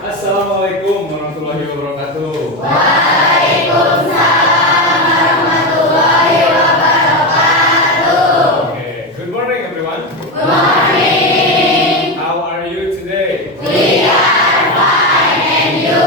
Assalamualaikum warahmatullahi wabarakatuh. Waalaikumsalam warahmatullahi wabarakatuh. Okay, good morning everyone. Good morning. How are you today? We are fine, and you?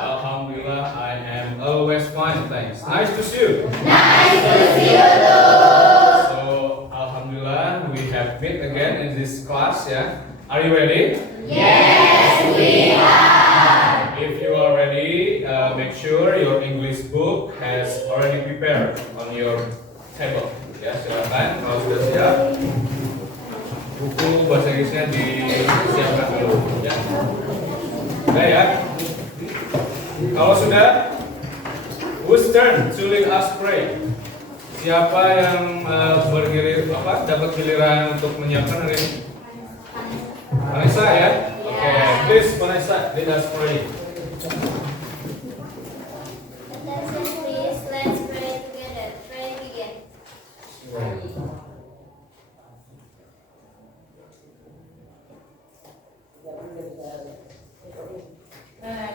Alhamdulillah, I am always fine, thanks. Nice to see you. Nice to see you too. So, Alhamdulillah, we have met again in this class, yeah. Are you ready? Yes, we are. If you are ready, make sure your English book has already prepared on your table. Ya, silakan kalau sudah siap. Buku bahasa Inggrisnya disiapkan dulu, ya. Sudah ya. Kalau sudah, whose turn to lead us pray? Siapa yang dapat giliran untuk menyiapkan hari ini? Vanessa ya. Oke, please Vanessa, lead us pray. Attention please, let's pray together. Pray begin.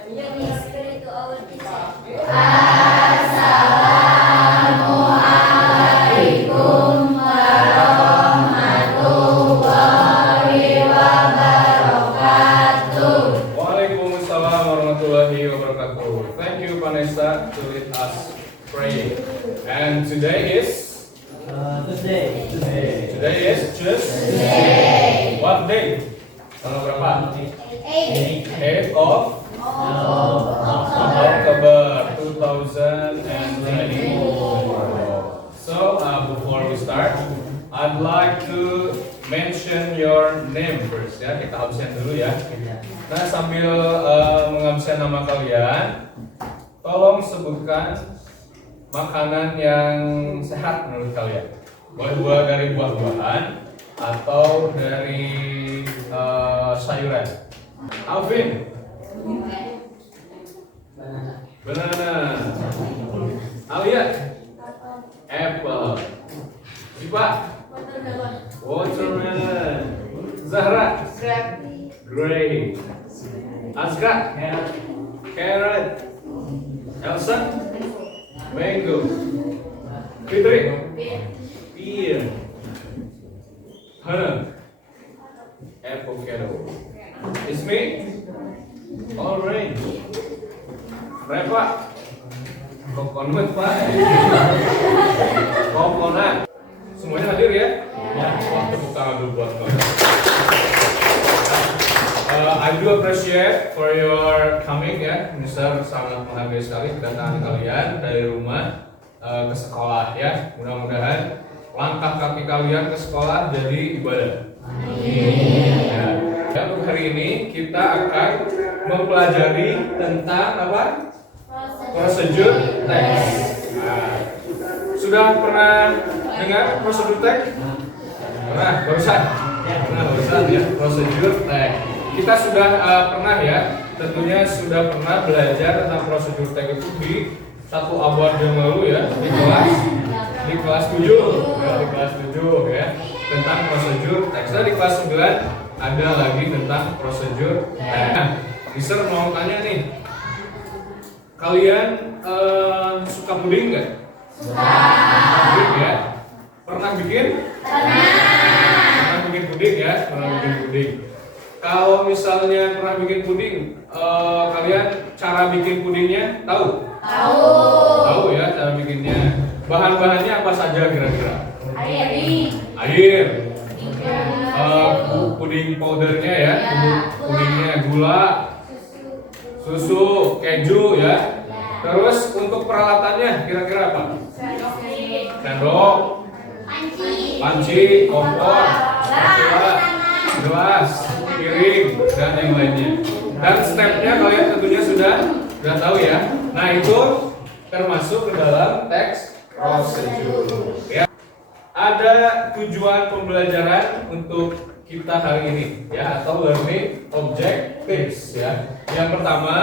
Holy Spirit to our teacher. Assalamualaikum warahmatullahi wabarakatuh. Waalaikumsalam warahmatullahi wabarakatuh. Thank you Vanessa to lead us pray. And today is Tuesday. Tuesday. What day? Tanggal berapa? 8 of October 2024. So before we start, I'd like to mention your name first ya. Kita absen dulu ya. Nah sambil mengabsen nama kalian, tolong sebutkan makanan yang sehat menurut kalian. Buah dari buah-buahan atau dari sayuran. Alvin, banana. Alia, apple. Zipa, watermelon. Zahra, grape. Azka, carrot. Elsa, mango. Fitri, pear. Hana, avocado. Ismi, orange. Reva, coconut pie. Coconut. Semuanya hadir ya? Ya. Wah, tepuk tangan dulu buat kalian. I do appreciate for your coming ya. Mister sangat menghargai sekali kedatangan kalian dari rumah ke sekolah ya. Mudah-mudahan langkah kaki kalian ke sekolah jadi ibadah. Amin. Ya. Dan untuk hari ini kita akan mempelajari tentang apa? Prosedur teks. Nah, sudah pernah dengar prosedur teks? Pernah, barusan ya, prosedur teks. Kita sudah pernah ya, tentunya sudah pernah belajar tentang prosedur teks itu di satu abad yang lalu ya, di kelas 7 ya, tentang prosedur teks. Nah, di kelas 9 ada lagi tentang prosedur teks. Nah, Mister mau tanya nih, kalian suka puding nggak? Puding ya? Pernah bikin? Pernah bikin puding ya? Pernah bikin puding. Kalau misalnya pernah bikin puding, kalian cara bikin pudingnya tahu? Tahu ya cara bikinnya. Bahan-bahannya apa saja kira-kira? Air. Puding powdernya ya, pudingnya gula, susu, keju ya. Terus untuk peralatannya kira-kira apa? Sendok, panci, kompor, spatula, gelas, piring, dan yang lainnya. Dan stepnya kalian tentunya sudah tahu ya. Nah itu termasuk ke dalam teks prosedur. Ya. Ada tujuan pembelajaran untuk kita hari ini ya, atau learning objectives ya. Yang pertama,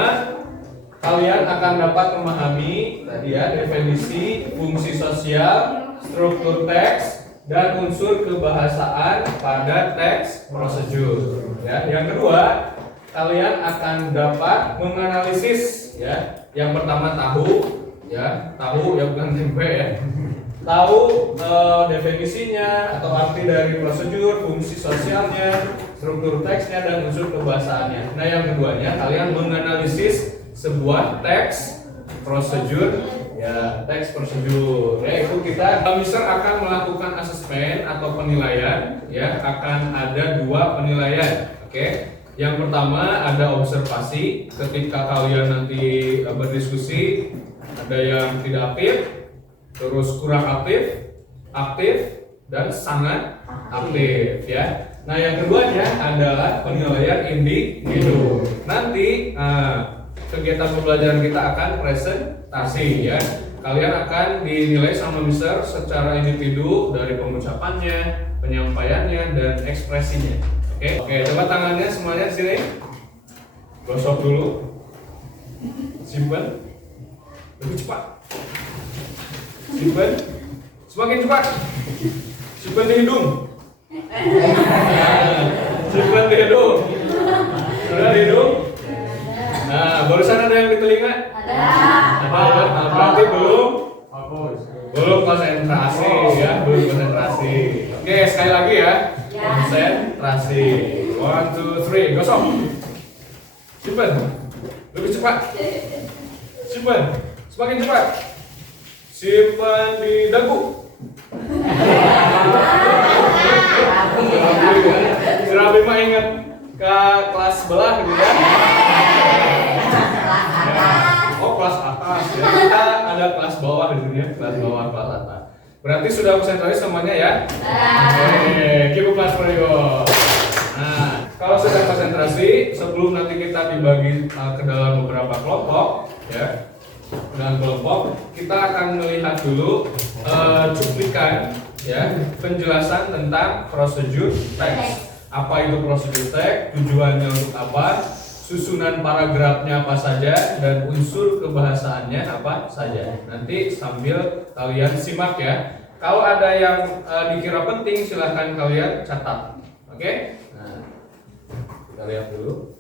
kalian akan dapat memahami tadi ya definisi, fungsi sosial, struktur teks, dan unsur kebahasaan pada teks prosedur. Ya. Yang kedua, kalian akan dapat menganalisis ya. Yang pertama tahu ya bukan tempe ya. Tahu definisinya atau arti dari prosedur, fungsi sosialnya, struktur teksnya dan unsur kebahasaannya. Nah, yang keduanya kalian menganalisis sebuah teks prosedur ya, teks prosedur. Yaitu kita Mister akan melakukan asesmen atau penilaian ya, akan ada 2 penilaian. Oke. Yang pertama ada observasi, ketika kalian nanti berdiskusi ada yang tidak aktif, terus kurang aktif, aktif, dan sangat aktif ya. Nah, yang keduanya adalah penilaian individu. Nanti kegiatan pembelajaran kita akan presentasi ya. Kalian akan dinilai sama Mister secara individu dari pengucapannya, penyampaiannya, dan ekspresinya. Oke, coba tangannya semuanya di sini. Gosok dulu. Simpan. Lebih cepat. Simpan. Semakin cepat. Simpan di hidung. Simpan di hidung. Sudah di hidung? Nah, barusan ada yang di telinga? Ada. Berarti belum konsentrasi ya, belum konsentrasi. Oke, sekali lagi ya. Konsentrasi. 1, 2, 3, gosok. Simpan. Lebih cepat. Simpan. Semakin cepat. Simpan di dagu. Si Rabi mah ingat ke kelas sebelah gitu ya. Oh, kelas atas ya. Kita ada kelas bawah di sini ya, kelas bawah, kelas atas. Berarti sudah konsentrasi semuanya ya? Oke, keep class for you. Nah, kalau sudah konsentrasi, sebelum nanti kita dibagi ke dalam beberapa kelompok ya, dengan kelompok, kita akan melihat dulu cuplikan ya, penjelasan tentang prosedur teks. Apa itu prosedur teks, tujuannya untuk apa, susunan paragrafnya apa saja, dan unsur kebahasaannya apa saja. Nanti sambil kalian simak ya. Kalau ada yang dikira penting, silahkan kalian catat. Oke? Nah, kita lihat dulu.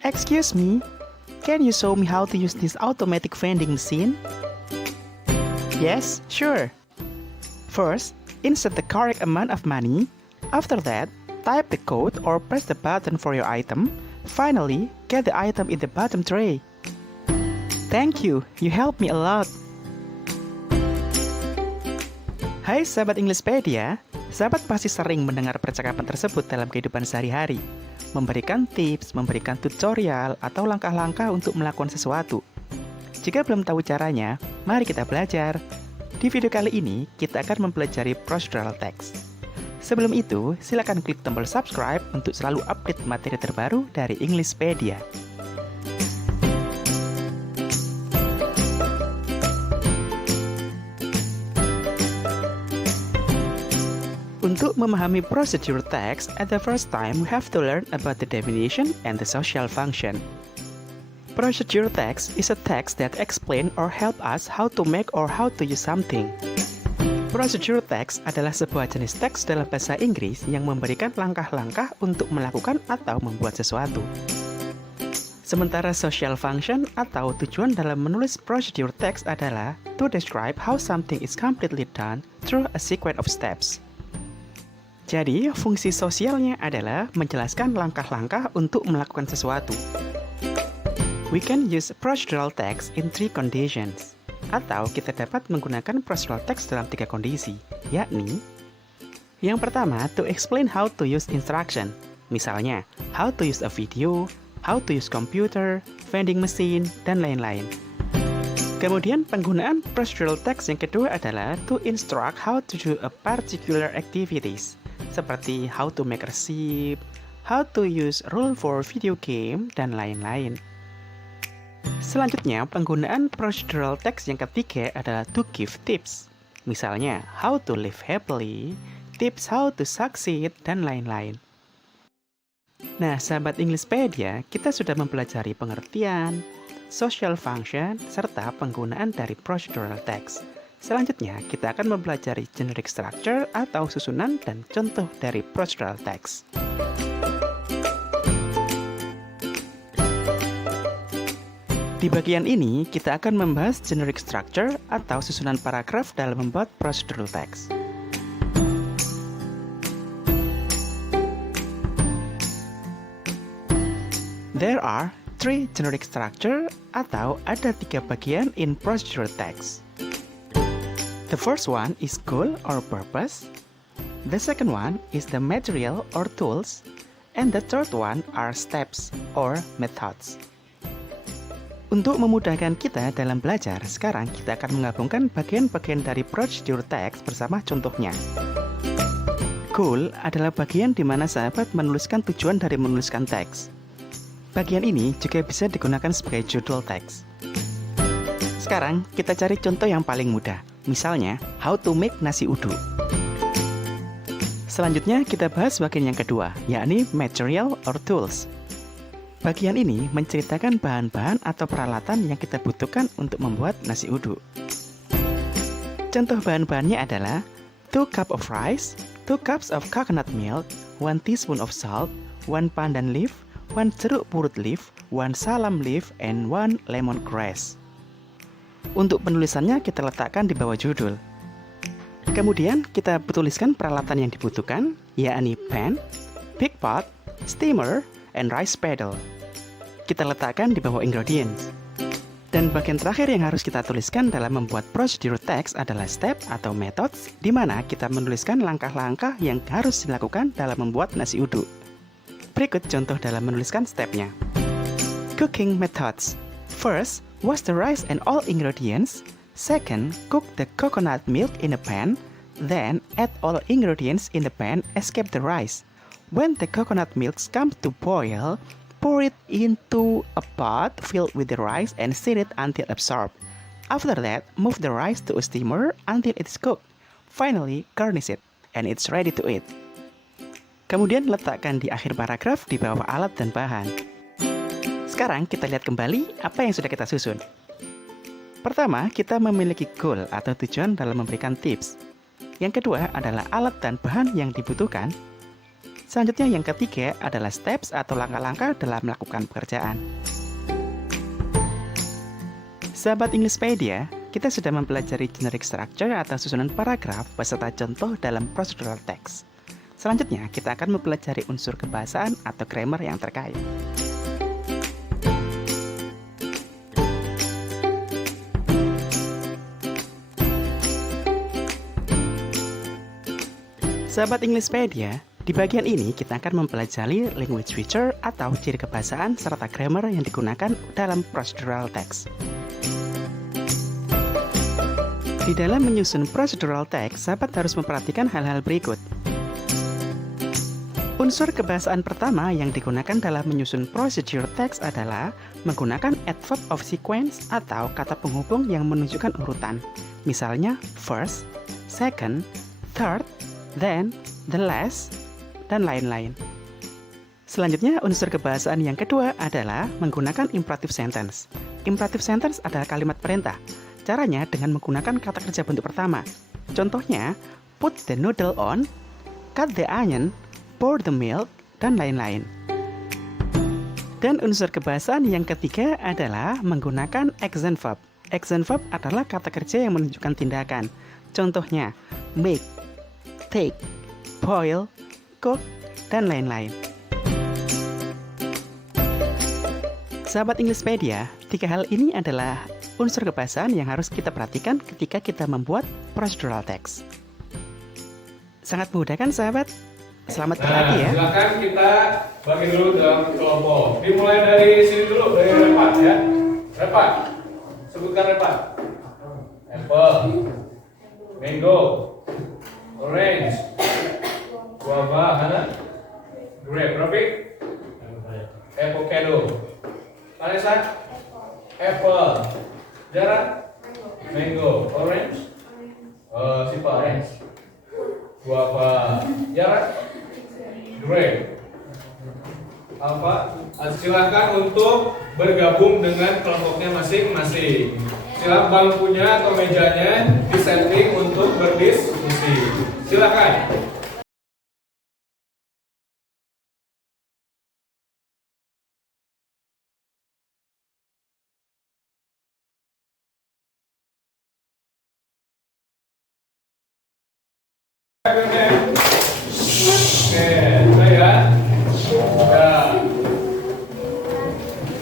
Excuse me, can you show me how to use this automatic vending machine? Yes, sure. First, insert the correct amount of money. After that, type the code or press the button for your item. Finally, get the item in the bottom tray. Thank you helped me a lot. Hai sahabat Englishpedia, sahabat pasti sering mendengar percakapan tersebut dalam kehidupan sehari-hari. Memberikan tips, memberikan tutorial, atau langkah-langkah untuk melakukan sesuatu. Jika belum tahu caranya, mari kita belajar. Di video kali ini, kita akan mempelajari procedural text. Sebelum itu, silakan klik tombol subscribe untuk selalu update materi terbaru dari Englishpedia. Untuk memahami procedure text, at the first time we have to learn about the definition and the social function. Procedure text is a text that explain or help us how to make or how to use something. Procedure text adalah sebuah jenis teks dalam bahasa Inggris yang memberikan langkah-langkah untuk melakukan atau membuat sesuatu. Sementara social function atau tujuan dalam menulis procedure text adalah to describe how something is completely done through a sequence of steps. Jadi, fungsi sosialnya adalah menjelaskan langkah-langkah untuk melakukan sesuatu. We can use procedural text in 3 conditions. Atau kita dapat menggunakan procedural text dalam 3 kondisi, yakni yang pertama, to explain how to use instruction. Misalnya, how to use a video, how to use computer, vending machine, dan lain-lain. Kemudian penggunaan procedural text yang kedua adalah to instruct how to do a particular activities, seperti how to make a receipt, how to use rule for video game, dan lain-lain. Selanjutnya, penggunaan procedural text yang ketiga adalah to give tips. Misalnya, how to live happily, tips how to succeed, dan lain-lain. Nah, sahabat Englishpedia, kita sudah mempelajari pengertian, social function, serta penggunaan dari procedural text. Selanjutnya, kita akan mempelajari generic structure atau susunan dan contoh dari procedural text. Di bagian ini, kita akan membahas generic structure atau susunan paragraf dalam membuat procedural text. There are three generic structure atau ada 3 bagian in procedural text. The first one is goal or purpose. The second one is the material or tools. And the third one are steps or methods. Untuk memudahkan kita dalam belajar, sekarang kita akan menggabungkan bagian-bagian dari procedural text bersama contohnya. Goal adalah bagian di mana sahabat menuliskan tujuan dari menuliskan teks. Bagian ini juga bisa digunakan sebagai judul teks. Sekarang kita cari contoh yang paling mudah. Misalnya, how to make nasi uduk. Selanjutnya kita bahas bagian yang kedua, yakni material or tools. Bagian ini menceritakan bahan-bahan atau peralatan yang kita butuhkan untuk membuat nasi uduk. Contoh bahan-bahannya adalah 2 cup of rice, 2 cups of coconut milk, 1 teaspoon of salt, 1 pandan leaf, 1 jeruk purut leaf, 1 salam leaf, and 1 lemongrass. Untuk penulisannya kita letakkan di bawah judul. Kemudian kita tuliskan peralatan yang dibutuhkan, yakni pan, big pot, steamer, and rice paddle. Kita letakkan di bawah ingredients. Dan bagian terakhir yang harus kita tuliskan dalam membuat procedural text adalah step atau methods, di mana kita menuliskan langkah-langkah yang harus dilakukan dalam membuat nasi uduk. Berikut contoh dalam menuliskan stepnya. Cooking methods. First, wash the rice and all ingredients. Second, cook the coconut milk in a pan. Then, add all ingredients in the pan, escape the rice. When the coconut milk comes to boil, pour it into a pot filled with the rice and stir it until absorbed. After that, move the rice to a steamer until it's cooked. Finally, garnish it, and it's ready to eat. Kemudian letakkan di akhir paragraf di bawah alat dan bahan. Sekarang kita lihat kembali apa yang sudah kita susun. Pertama, kita memiliki goal atau tujuan dalam memberikan tips. Yang kedua adalah alat dan bahan yang dibutuhkan. Selanjutnya yang ketiga adalah steps atau langkah-langkah dalam melakukan pekerjaan. Sahabat Englishpedia, kita sudah mempelajari generic structure atau susunan paragraf beserta contoh dalam procedural text. Selanjutnya, kita akan mempelajari unsur kebahasaan atau grammar yang terkait. Sahabat Englishpedia, di bagian ini kita akan mempelajari language feature atau ciri kebahasaan serta grammar yang digunakan dalam procedural text. Di dalam menyusun procedural text, sahabat harus memperhatikan hal-hal berikut. Unsur kebahasaan pertama yang digunakan dalam menyusun procedure text adalah menggunakan adverb of sequence atau kata penghubung yang menunjukkan urutan. Misalnya first, second, third, then, the last, dan lain-lain. Selanjutnya, unsur kebahasaan yang kedua adalah menggunakan imperative sentence. Imperative sentence adalah kalimat perintah. Caranya dengan menggunakan kata kerja bentuk pertama. Contohnya, put the noodle on, cut the onion, pour the milk, dan lain-lain. Dan unsur kebahasaan yang ketiga adalah menggunakan action verb. Action verb adalah kata kerja yang menunjukkan tindakan. Contohnya, make, take, boil, cook, dan lain-lain. Sahabat Englishpedia, 3 hal ini adalah unsur kebahasaan yang harus kita perhatikan ketika kita membuat procedural text. Sangat mudah kan sahabat? Selamat berlatih ya. Silakan kita bagi dulu dalam kelompok. Dimulai dari sini dulu, dari Repat ya. Repat, sebutkan Repat. Apple, mango, orange, guava, mana? Grape, Rafiq? Avocado. Vanessa? Apple. Jara? Mango, orange? Siapa orange? Guava. Jara? Grape. Silahkan untuk bergabung dengan kelompoknya masing-masing. Silakan bangkunya atau mejanya disetting untuk berdiskusi. Silakan. Oke, saya.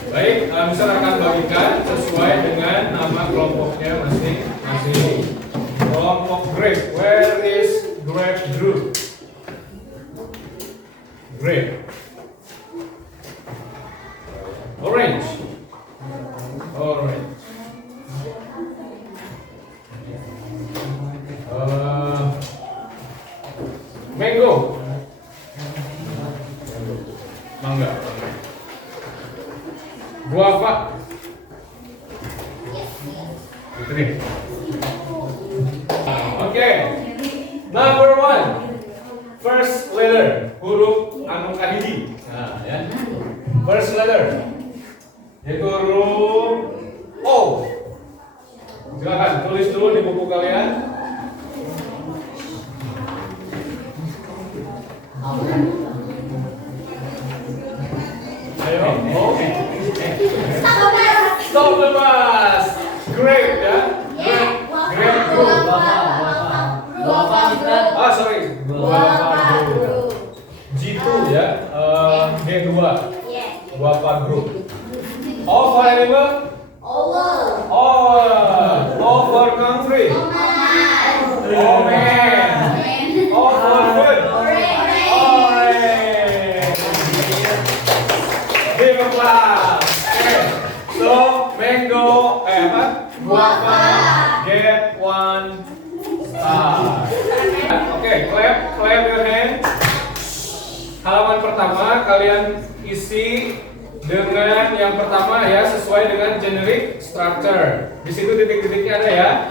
Baik, misal akan bagikan sesuai dengan nama kelompoknya masing-masing. Kelompok grape, where is grape group? Grape. Orange. Orange. Mango. Mangga. Guava. Oke. Number 1. First letter, huruf anu kahiji. Nah, ya. First letter. Yaitu huruf O. Silakan tulis dulu di buku kalian. Ayo, O. Stop the bus. Grape ya. Grape group. Ah, sorry. Guava group. G2 ya. G2. Guava group. O for animal. O for country. O man. O for food. Orange. Give a clap. Okay. So mango, guava, get 1 star. Oke, clap your hand. Halaman pertama kalian isi dengan yang pertama ya, sesuai dengan generic structure. Di situ titik-titiknya ada ya.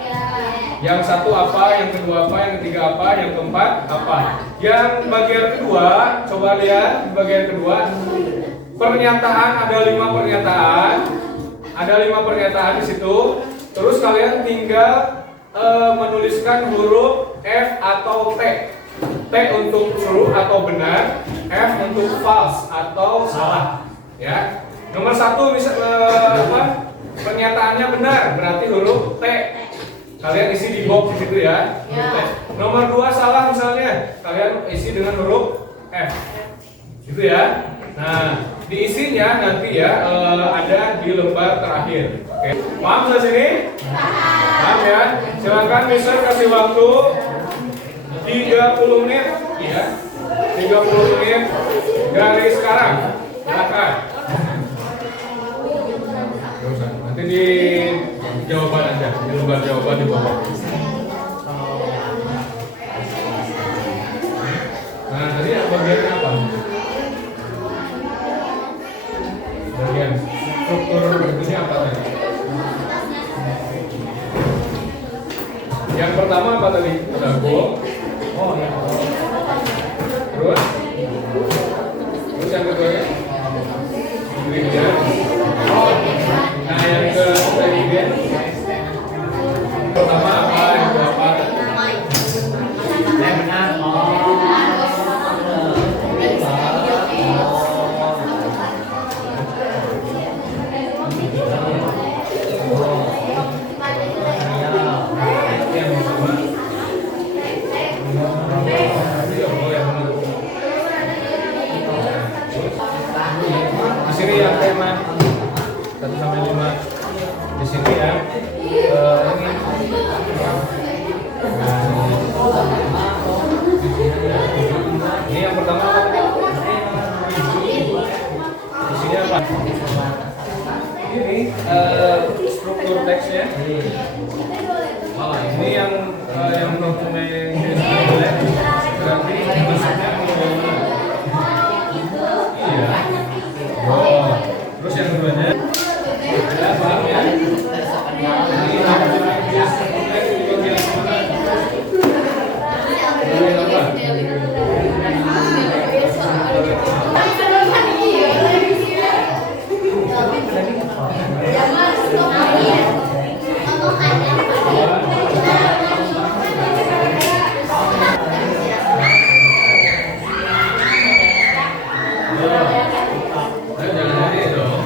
Yang satu apa, yang kedua apa, yang ketiga apa, yang keempat apa. Yang bagian kedua, coba lihat bagian kedua. Pernyataan ada 5 pernyataan. Ada 5 pernyataan di situ. Terus kalian tinggal menuliskan huruf F atau T. T untuk true atau benar, F untuk false atau salah. Ya. Nomor 1 bisa pernyataannya benar, berarti huruf T. Kalian isi di box di situ ya. Nomor 2 salah misalnya, kalian isi dengan huruf F. Gitu ya. Nah, diisinya nanti ya ada di lembar terakhir. Oke. Paham sampai sini? Paham ya? Silakan Mister kasih waktu 30 menit ya. 30 menit dari sekarang. Silakan. Nanti di jawaban aja, di lembar jawaban di bawah. Nah, tadi bagiannya apa? Bagian struktur bentuknya apa tadi? Yang pertama apa tadi? Ada goal. Oh ya. Terus yang keduanya? Ingredient. Nah yang ketiga. Pertama apa? Yang kedua apa? Di sini yang tema 1 sampai 5. Di sini ya. Ini yang pertama apa? Di sini apa? Ini struktur teksnya. Ini yang mempunyai berarti maksudnya iya. Oh, terus yang keduanya ya, paham ya? Ini apa? Jangan jadi dong.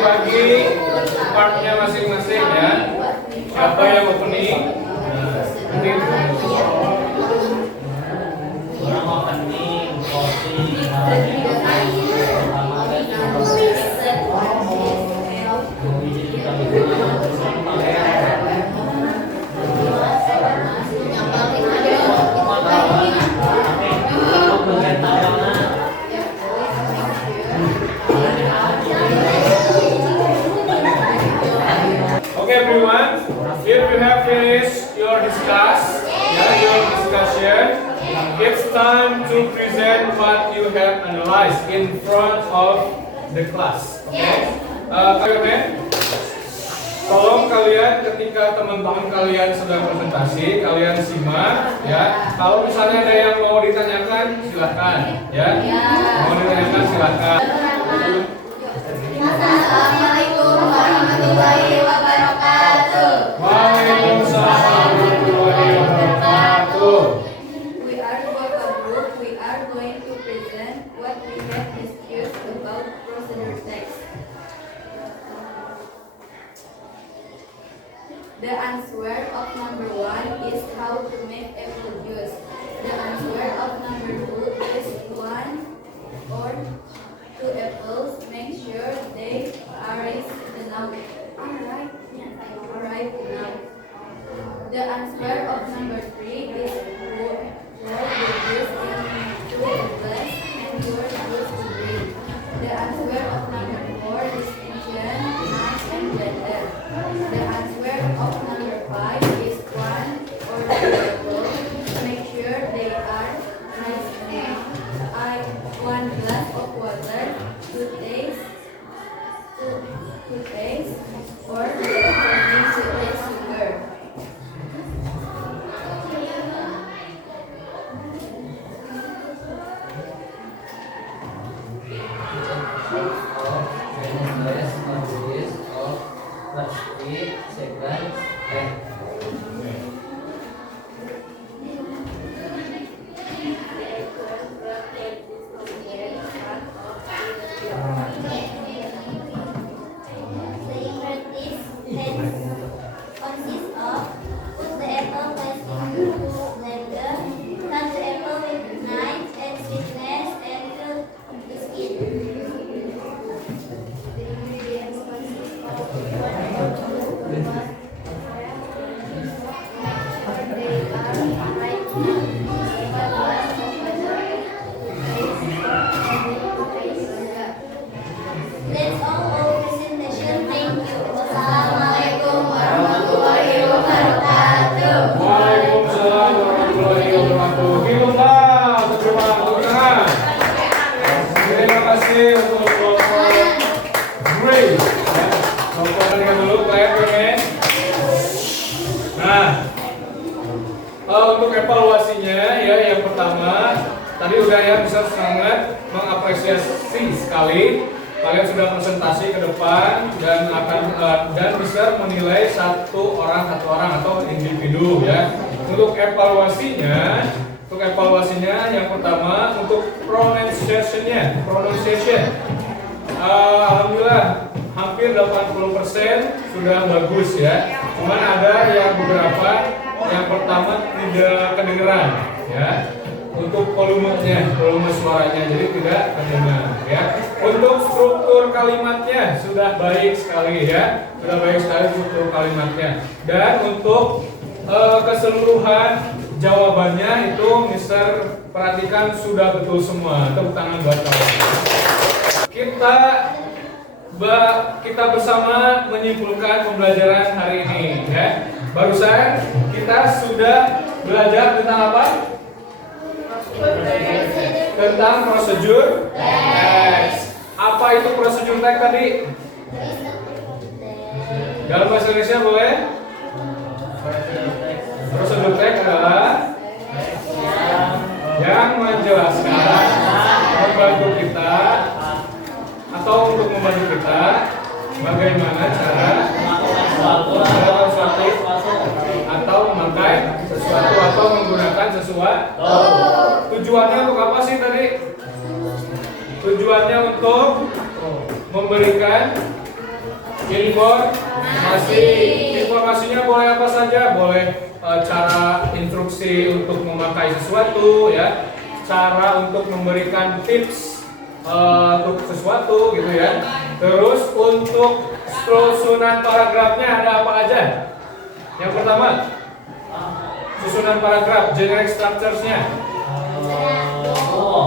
Bagi partnya masing-masing ya. Siapa yang opening? Nanti Orang opening, closing, pertama Okay, everyone. If you have finished your discussion, it's time to present what you have analyzed in front of the class. Okay? Tolong kalian ketika teman-teman kalian sedang presentasi, kalian simak ya. Kalau misalnya ada yang mau ditanyakan, silahkan ya. Mau ditanyakan silahkan. Assalamualaikum warahmatullahi wabarakatuh. Waalaikumsalam warahmatullahi wabarakatuh. We are Bapak Group. We are going to present what we have discussed about procedure text. The answer of number 1 is how to make apple juice. The answer of number 2 is 1 or 2 apples. Make sure they are enough. Alright now. The answer of number 3 is 4. Pour the juice into a glass and pour the juice to drink. The answer of number 4 is kitchen, knife and blender. The answer of number 5 is 1 or 2 apples. Make sure they are nice enough. 1 glass of water to taste or according to the sugar. Consists of put the apple paste into blender, cut the apple with knife, add sweetness, and fill the skin. The ingredients consist of 1 apple, 2 nuts, they are right now. 1 glass of water, that's all our presentation. Thank you. Assalamualaikum warahmatullahi wabarakatuh. Waalaikumsalam warahmatullahi wabarakatuh. Gimana? Terima kasih. Terima kasih untuk kelompok Great. Kelompok dengan dulu kalian pengen. Nah, untuk evaluasinya ya yang pertama tadi udah ya bisa sangat mengapresiasi sekali. Kalian sudah presentasi ke depan dan akan dan bisa menilai satu orang atau individu ya. Untuk evaluasinya yang pertama untuk pronunciation. Alhamdulillah hampir 80% sudah bagus ya. Cuman ada yang beberapa yang pertama tidak kedengeran ya. Untuk volume suaranya jadi tidak terdengar ya. Untuk struktur kalimatnya sudah baik sekali ya. Struktur kalimatnya. Dan untuk keseluruhan jawabannya itu Mr. perhatikan sudah betul semua. Tepuk tangan buat kalian. Kita bersama menyimpulkan pembelajaran hari ini ya. Barusan kita sudah belajar tentang apa? Tentang prosedur teks. Apa itu prosedur teks tadi? Dalam bahasa Indonesia boleh? Prosedur teks adalah yang menjelaskan, membantu kita atau untuk membantu kita bagaimana cara melakukan sesuatu atau memakai sesuatu atau menggunakan sesuatu. Tujuannya untuk apa sih tadi? Tujuannya untuk memberikan informasi. Informasinya boleh apa saja, boleh cara instruksi untuk memakai sesuatu ya, cara untuk memberikan tips untuk sesuatu gitu ya. Terus untuk susunan paragrafnya ada apa aja? Yang pertama, susunan paragraf, generic structures-nya.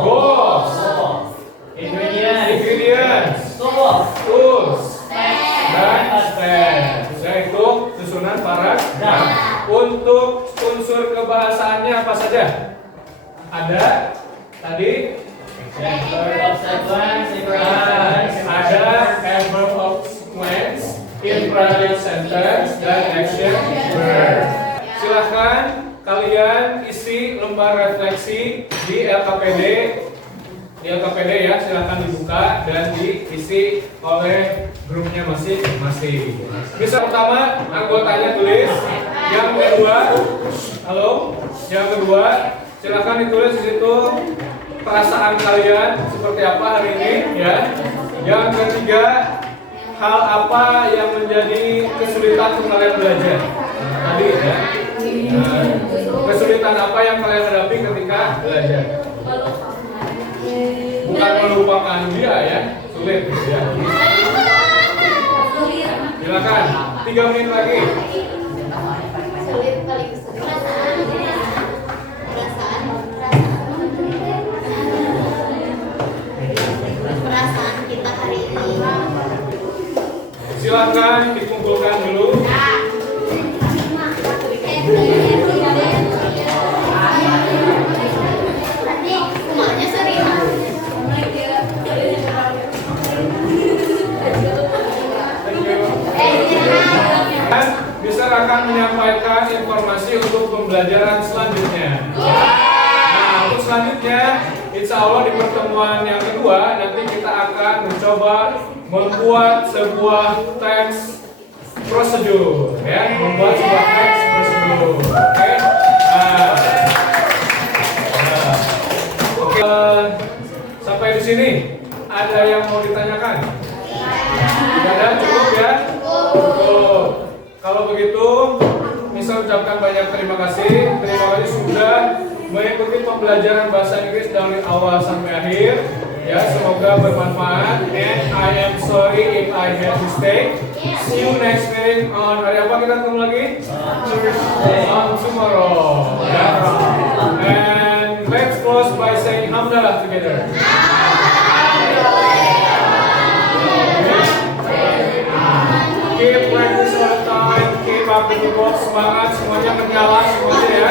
Goals, ingredients, tools, dan steps. Yaitu susunan paragraf. Untuk unsur kebahasaannya apa saja? Ada tadi ada adverb of sequence, imperative sentence, dan action verb. Silahkan kalian isi lembar refleksi di LKPD. Di LKPD ya, silahkan dibuka dan diisi oleh grupnya masing-masing. Misal pertama, anggotanya tulis. Yang kedua, halo. Yang kedua, silahkan ditulis di situ perasaan kalian seperti apa hari ini ya. Yang ketiga, hal apa yang menjadi kesulitan untuk kalian belajar tadi ya. Kesulitan apa yang kalian hadapi ketika belajar? Bukan melupakan dia ya, sulit gitu ya. Silakan, 3 menit lagi. Sulit kali perasaan kita hari ini. Silakan dikumpulkan dulu. Semuanya sering. Dan Mister akan menyampaikan informasi untuk pembelajaran selanjutnya. Nah, untuk selanjutnya, insya Allah di pertemuan yang kedua nanti kita akan mencoba membuat sebuah teks prosedur, ya, membuat sebuah teks prosedur. Oke. Oke. Sampai di sini ada yang mau ditanyakan? Tidak ada, cukup ya? Cukup. Kalau begitu, Mister ucapkan banyak terima kasih. Terima kasih sudah mengikuti pembelajaran bahasa Inggris dari awal sampai akhir. Ya, semoga bermanfaat. And I am sorry if I had mistake. See you next week on hari apa kita ketemu lagi? On tomorrow. Ya. And let's close by saying Hamdalah together. Keep practice all the time. Keep up the work, semangat semuanya berjalan semuanya ya.